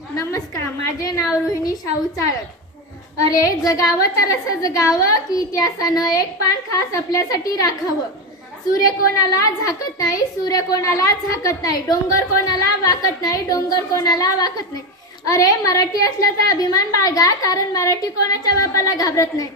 नमस्कार, माझे नाव रोहिणी शाहू चाळत। अरे जगावं तर असं जगावं की इतिहासानं एक पान खास आपल्यासाठी राखावं। सूर्य कोणाला झाकत नाही, सूर्य कोणाला झाकत नाही, डोंगर कोणाला वाकत नाही, डोंगर कोणाला वाकत नाही। अरे मराठी असल्याचा अभिमान बाळगा, कारण मराठी कोणाच्या बापाला घाबरत नाही।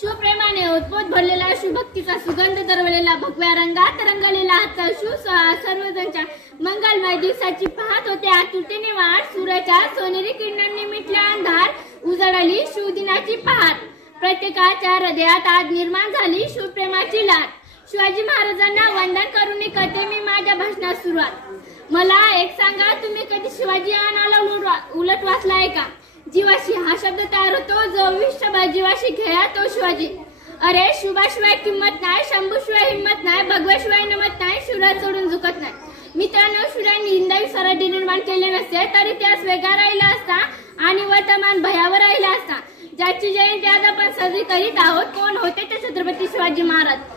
शिवप्रेमाने ओतपोत भरलेला, शिवभक्तीचा सुगंध दरवलेला, भगव्या रंगात रंगलेला हातचा शिव सर्वजणच्या मंगलमय दिवसाची पाहत होते आतुरतेने वाट। सूर्याच्या सोनेरी किरणांनी मिटला अंधार, उजळली शिवदिनाची पहाट। प्रत्येकाच्या हृदयात आज निर्माण झाली शिवप्रेमाची लाट। शिवाजी महाराजांना वंदन करून करते मी माझ्या भाषणात सुरुवात। मला एक सांगा, तुम्ही कधी शिवाजी आणाला उलट वाचलाय का? जीवाशी हा शब्द तयार होतो जो विश्वभर जीवाशी खेळा तो शिवाजी। अरे शिवाशिवाय किंमत नाही, शंभूशिवाय हिंमत नाही, भगव्याशिवाय नमत नाही, शिवराज सोडून झुकत नाही। मित्रांनो, शिवरायांनी हिंदवी स्वराज्य निर्माण केले नसते तर इतिहास वेगळा राहिला असता आणि वर्तमान भयावर राहिला असता। ज्याची जयंती आज आपण साजरी करीत आहोत, कोण होते ते छत्रपती शिवाजी महाराज।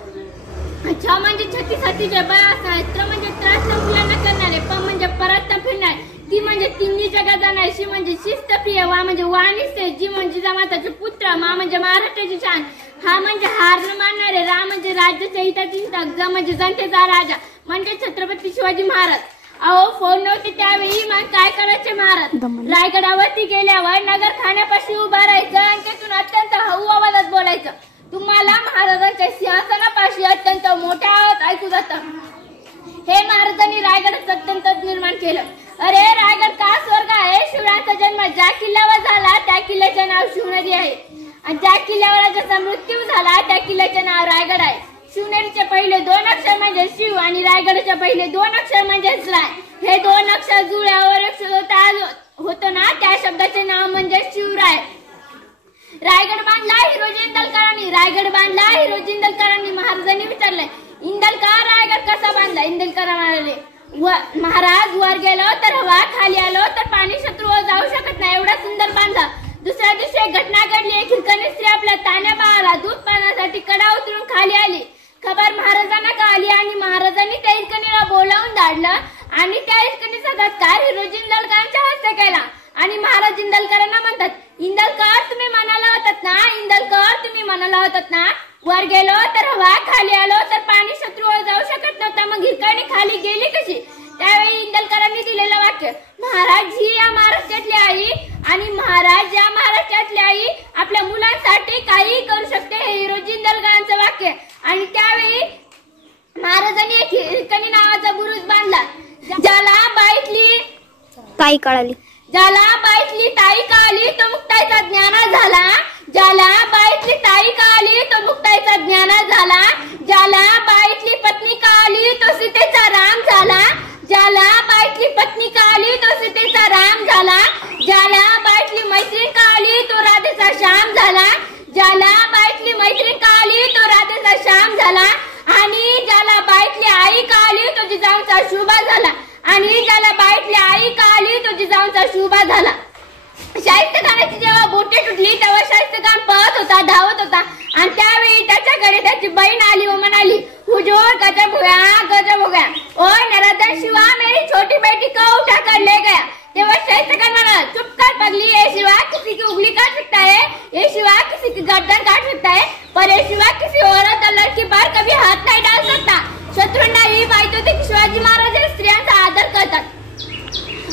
छ म्हणजे छत्तीसातीचे बळ असणारे, त्र म्हणजे त्रास न मुलांना करणारे, प म्हणजे परत न फिरणारे, ती म्हणजे तिन्ही जगात जाणारे, शी म्हणजे शिस्तप्रिय, वा म्हणजे वाणिज्य, जी म्हणजे जमाताचे पुत्र, मा म्हणजे महाराष्ट्राची शान, हा म्हणजे हार न मानणारे, रा म्हणजे राज्याच्या हिताची, ज म्हणजे जनतेचा राजा म्हणजे छत्रपती शिवाजी महाराज। अहो फोन नव्हते त्यावेळी, मग काय करायचे महाराज? रायगडावरती गेल्यावर नगर खाण्यापाशी उभा राहायचं आणि त्यातून अत्यंत हळू आवाजात बोलायचं। तुम्हाला महाराजांच्या सिंहासनापाशी अत्यंत मोठ्या आवाजात ऐकू जातं। हे महाराजांनी रायगड अत्यंत निर्माण केलं। अरे रायगड का स्वर्ग आहे? शिवरायांचा जन्म ज्या किल्ल्यावर झाला त्या किल्ल्याचे नाव शिवनेरी आहे, आणि ज्या किल्ल्यावर ज्याचा मृत्यू झाला त्या किल्ल्याचे नाव रायगड आहे। शिवनेरीचे पहिले दोन अक्षर म्हणजे शिव आणि रायगडचे पहिले दोन अक्षर म्हणजे राय। हे दोन अक्षर जुळल्यावर एक शब्द होतो ना, त्या शब्दाचे नाव म्हणजे शिवराय। रायगड बांधला हिरोजी इंदलकरांनी, रायगड बांधला हिरोजी इंदलकरांनी। महाराजांनी विचारले, इंदलकर रायगड कसा बांधला? इंदलकर म्हणाले, महाराज वर गेलो तर हवा, खाली आलो तर पाणी शत्रूवर जाऊ शकत नाही, एवढा सुंदर बांधला। दुसऱ्या दिवशी एक घटना घडली। एक हिरकणी स्त्री आपल्या तान्या बाळाला दूध पाण्यासाठी कडा उतरून खाली आली। खबर महाराजांना कळाली आणि महाराजांनी त्या हिरकणीला बोलावून धाडलं आणि त्या हिरकणीचा सत्कार हिरोजी इंदलकरांच्या हस्ते केला। आणि महाराज इंदलकरांना म्हणतात, इंदलकर तुम्ही मनाला होतात ना, इंदलकर तुम्ही मनाला होतात ना, वर गेलो तर हवा, खाली आलो तर पाणी शत्रूवर जाऊ शकत नव्हता, मग हिरकणी खाली गेली कशी? त्यावेळी इंदलकरांनी दिलेलं वाक्य, महाराज ही या महाराष्ट्रातली आई आणि महाराज या महाराष्ट्रातली आई आपल्या मुलांसाठी काही करू शकते, हे हिरोजी इंदलकरांचं वाक्य। आणि त्यावेळी महाराजांनी एक हिरकणी नावाचा बुरुज बांधला, ज्याला बाईतली ताई कळाली, ज्याला बाईतली ताई कळाली तो मुक्ताईचा ज्ञान झाला, ज्याला बाईतली ताई कळाली तो मुक्ताईचा ज्ञान झाला, ज्याला बाईतली पत्नी कळाली तो सीतेचा राम झाला, ज्याला बाईतली पत्नी कळाली तो सीतेचा राम झाला, ज्याला बाईतली मैत्रीण कळाली तो राधेचा श्याम झाला, ज्याला बाईतली मैत्रीण कळाली तो राधेचा श्याम झाला, आणि ज्याला बाईतली आई कळाली तो जिजाऊचा शुभा झाला, आणि ज्याला बाईतली आई कळाली तो जिजाऊचा शुभा झाला। शाहिस्तेखानाची जेव्हा बोटे तुटली तेव्हा शाहिस्तेखान पळत होता, धावत होता, आणि त्यावेळी त्याच्याकडे त्याची बहीण आली व म्हणाली, हुजूर गजब हो गया, ओ नराधन शिवा मेरी छोटी बेटी को उठा कर ले गया। तेव्हा शाहिस्तेखान म्हणाला, चुप कर पगली, ये शिवा किसी की उंगली काट सकता है, ये शिवा किसी की गर्दन काट सकता है, पर ये शिवा किसी औरत और लड़की पर कभी हाथ नहीं डाल सकता। शत्रूंना ही माहिती होती की शिवाजी महाराज स्त्रियांचा आदर करतात।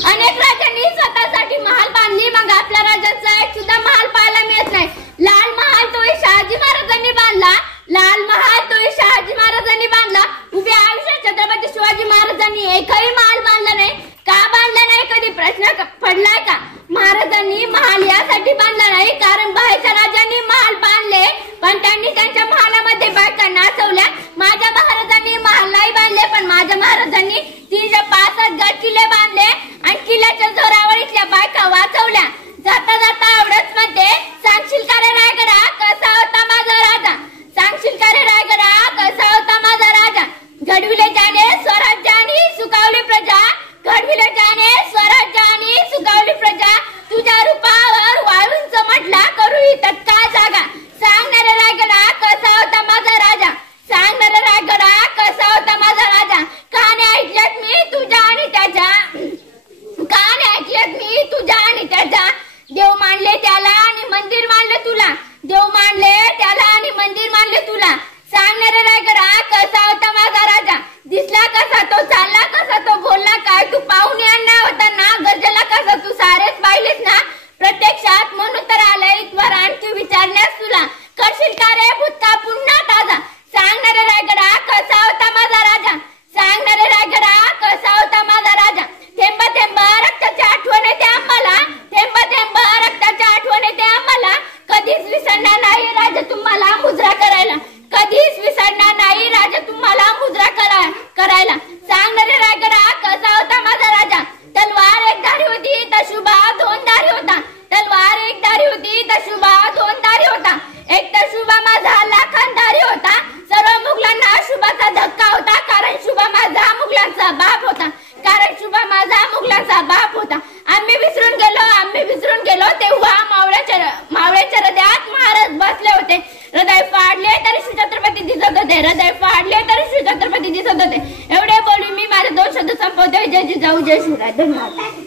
अनेक राजांनी स्वतःसाठी महाल बांधली, मग आपल्या राजाचा एक सुद्धा महाल पाहायला मिळत नाही। लाल महाल तोही शहाजी महाराजांनी बांधला, लाल महाल तोही शहाजी महाराजांनी बांधला। उभ्या आयुष्यात छत्रपती शिवाजी महाराजांनी एकही महाल बांधला नाही। का बांधला नाही? कधी प्रश्न पडलाय का? महाराजांनी महाल यासाठी बांधला नाही कारण बाहेरच्या राजांनी महाल बांधले, पण त्यांनी त्यांच्या महालामध्ये बायका नाचवल्या। माझ्या महाराजांनी महाल नाही बांधले, पण माझ्या महाराजांनी 365 गड किल्ले बांधले आणि किल्ल्याच्या जोरावर इथल्या बायका वाचवल्या। जाता जाता आवडत मध्ये सांगशील का रे रायगडा कसा होता माझा राजा, सांगशील का रे रायगडा कसा होता माझा राजा, घडविले ज्याने स्वराज्य आणि सुखावली प्रजा, देव मानले त्याला आणि मंदिर मानले तुला. सांगणारे रायगडा कसा होता माझा राजा, दिसला कसा तो, चालला कसा तो, बोलला काय तू, पाहुणे आणला होता ना, गरजेला कसा तू, सारेच पाहिलेस ना प्रत्यक्षात, म्हणून तर आलंय इथवर आणखी विचारण्यास तुला. करशील का रे भूतका पुन्हा ताजा, सांगणारे रायगडा कसा होता माझा राजा, सांगणारे रायगडा कसा होता माझा राजा. थेंब थेंब रक्ताची आठवण येते आम्हाला, थेंब थेंब रक्ताची आठवण येते आम्हाला, कधीच विसरणार नाही राजा तुम्हाला मुजरा करायला, कधीच विसरणार नाही राजा तुम्हाला मुजरा करायला. सांगणारे रायगडा कसा होता माझा राजा, तलवार एक धारी होती तर शुभा दोन धारी होता, तलवार एक धारी होती तर शुभा दोन धारी होता, एक तर शुभा माझा लाखांधारी होता, सर्व मुघलांना शुभाचा धक्का होता, कारण शुभा माझा मुघलांचा बाप होता, कारण शुभा माझा मुघलांचा बाप होता. आम्ही विसरून गेलो तेव्हा मावळ्याच्या हृदयात महाराज बसले होते, हृदय फाडले तरी शिवछत्रपती दिसत होते, हृदय फाडले तरी शिवछत्रपती दिसत होते. एवढे बोलून मी माझे 2 शब्द संपवते. जय जिजाऊ जय शिवराय. धन्यवाद.